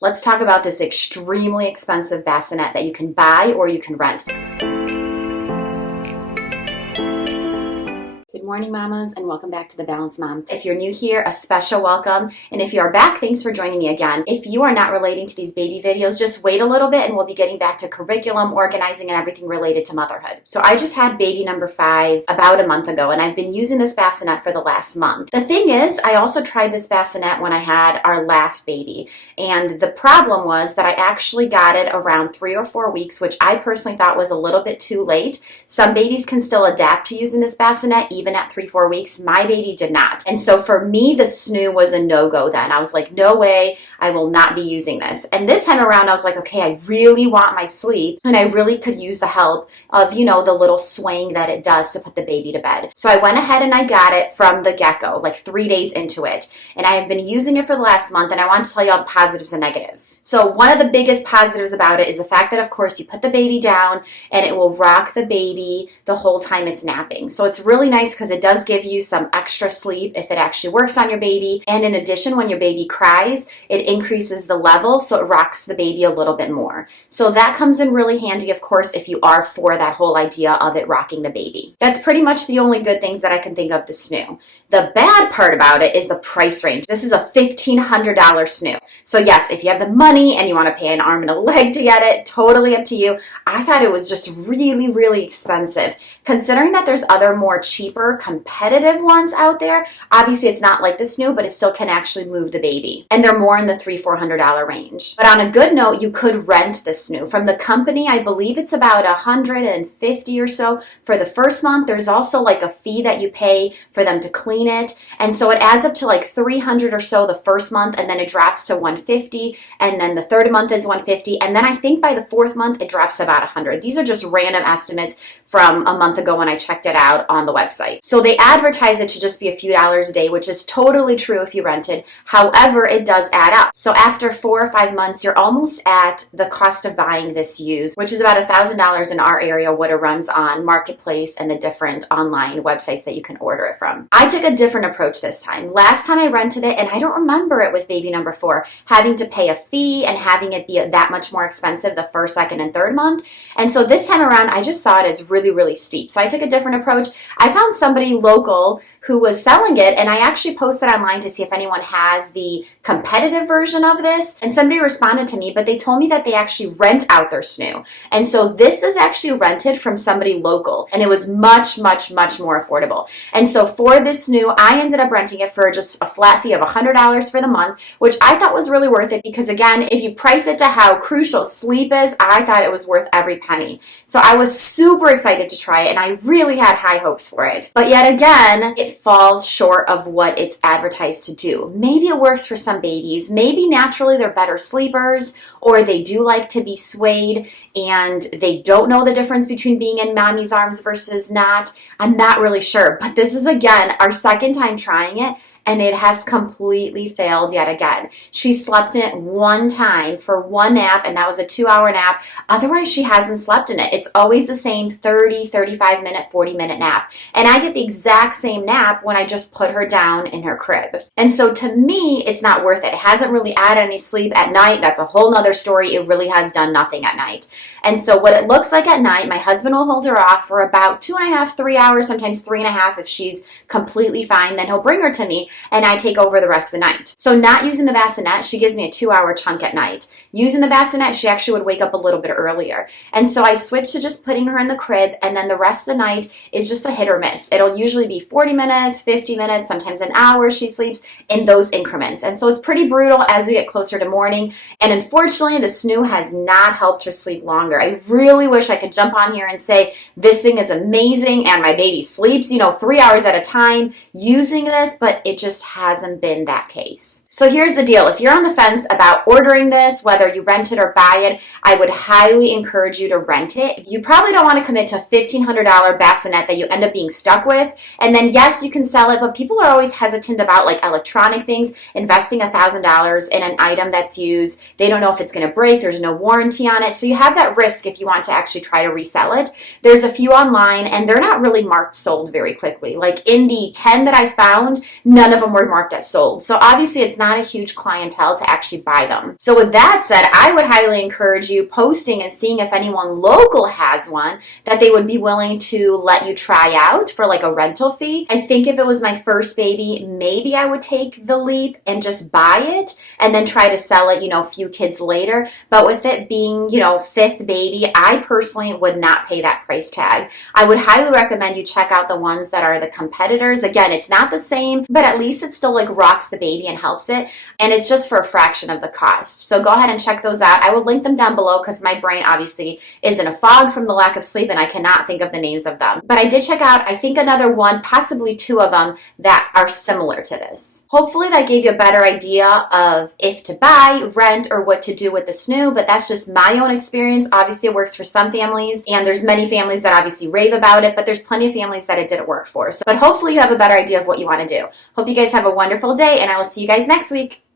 Let's talk about this extremely expensive bassinet that you can buy or you can rent. Good morning, mamas, and welcome back to The Balanced Mom. If you're new here, a special welcome. And if you are back, thanks for joining me again. If you are not relating to these baby videos, just wait a little bit and we'll be getting back to curriculum, organizing, and everything related to motherhood. So I just had baby number 5 about a month ago, and I've been using this bassinet for the last month. The thing is, I also tried this bassinet when I had our last baby. And the problem was that I actually got it around 3 or 4 weeks, which I personally thought was a little bit too late. Some babies can still adapt to using this bassinet even at 3-4 weeks. My baby did not. And so for me, the Snoo was a no-go then. I was like, no way, I will not be using this. And this time around, I was like, okay, I really want my sleep, and I really could use the help of, the little swing that it does to put the baby to bed. So I went ahead and I got it from the get-go, like 3 days into it. And I have been using it for the last month, and I want to tell you all the positives and negatives. So one of the biggest positives about it is the fact that, of course, you put the baby down and it will rock the baby the whole time it's napping. So it's really nice because it does give you some extra sleep if it actually works on your baby. And in addition, when your baby cries, it increases the level, so it rocks the baby a little bit more. So that comes in really handy, of course, if you are for that whole idea of it rocking the baby. That's pretty much the only good things that I can think of the Snoo. The bad part about it is the price range. This is a $1,500 Snoo. So yes, if you have the money and you want to pay an arm and a leg to get it, totally up to you. I thought it was just really, really expensive. Considering that there's other more cheaper, competitive ones out there, obviously it's not like the Snoo, but it still can actually move the baby. And they're more in the $300-$400 range. But on a good note, you could rent the Snoo. From the company, I believe it's about $150 or so for the first month. There's also like a fee that you pay for them to clean it. And so it adds up to like $300 or so the first month, and then it drops to $150, and then the third month is $150, and then I think by the fourth month it drops to about $100. These are just random estimates from a month ago when I checked it out on the website. So they advertise it to just be a few dollars a day, which is totally true if you rented. However, it does add up. So after 4 or 5 months, you're almost at the cost of buying this used, which is about $1,000 in our area, what it runs on Marketplace and the different online websites that you can order it from. I took a different approach this time. Last time I rented it, and I don't remember it with baby number 4, having to pay a fee and having it be that much more expensive the first, second, and third month. And so this time around, I just saw it as really, really steep. So I took a different approach. I found somebody local who was selling it, and I actually posted online to see if anyone has the competitive version of this. And somebody responded to me, but they told me that they actually rent out their Snoo. And so this is actually rented from somebody local, and it was much, much, much more affordable. And so for this Snoo, I ended up renting it for just a flat fee of $100 for the month, which I thought was really worth it because, again, if you price it to how crucial sleep is, I thought it was worth every penny. So I was super excited to try it, and I really had high hopes for it. But yet again, it falls short of what it's advertised to do. Maybe it works for some babies. Maybe naturally they're better sleepers, or they do like to be swayed and they don't know the difference between being in mommy's arms versus not. I'm not really sure. But this is, again, our second time trying it, and it has completely failed yet again. She slept in it one time for one nap, and that was a 2-hour nap. Otherwise, she hasn't slept in it. It's always the same 30, 35-minute, 40-minute nap. And I get the exact same nap when I just put her down in her crib. And so to me, it's not worth it. It hasn't really added any sleep at night. That's a whole nother story. It really has done nothing at night. And so what it looks like at night, my husband will hold her off for about 2.5, 3 hours, sometimes 3.5 if she's completely fine. Then he'll bring her to me, and I take over the rest of the night. So not using the bassinet, she gives me a 2-hour chunk at night. Using the bassinet, she actually would wake up a little bit earlier. And so I switched to just putting her in the crib, and then the rest of the night is just a hit or miss. It'll usually be 40 minutes, 50 minutes, sometimes an hour she sleeps in those increments. And so it's pretty brutal as we get closer to morning. And unfortunately, the Snoo has not helped her sleep longer. I really wish I could jump on here and say, this thing is amazing and my baby sleeps, 3 hours at a time using this, but it just hasn't been that case. So here's the deal. If you're on the fence about ordering this, whether you rent it or buy it, I would highly encourage you to rent it. You probably don't want to commit to a $1,500 bassinet that you end up being stuck with. And then yes, you can sell it, but people are always hesitant about like electronic things, investing $1,000 in an item that's used. They don't know if it's going to break. There's no warranty on it. So you have that risk if you want to actually try to resell it. There's a few online and they're not really marked sold very quickly. Like in the 10 that I found, none none of them were marked as sold. So obviously it's not a huge clientele to actually buy them. So with that said, I would highly encourage you posting and seeing if anyone local has one that they would be willing to let you try out for like a rental fee. I think if it was my first baby, maybe I would take the leap and just buy it and then try to sell it, a few kids later. But with it being, fifth baby, I personally would not pay that price tag. I would highly recommend you check out the ones that are the competitors. Again, it's not the same, but at least it still like rocks the baby and helps it. And it's just for a fraction of the cost. So go ahead and check those out. I will link them down below because my brain obviously is in a fog from the lack of sleep and I cannot think of the names of them. But I did check out, I think, another one, possibly two of them that are similar to this. Hopefully that gave you a better idea of if to buy, rent, or what to do with the Snoo, but that's just my own experience. Obviously it works for some families, and there's many families that obviously rave about it, but there's plenty of families that it didn't work for. But hopefully you have a better idea of what you want to do. Hope you guys have a wonderful day, and I will see you guys next week.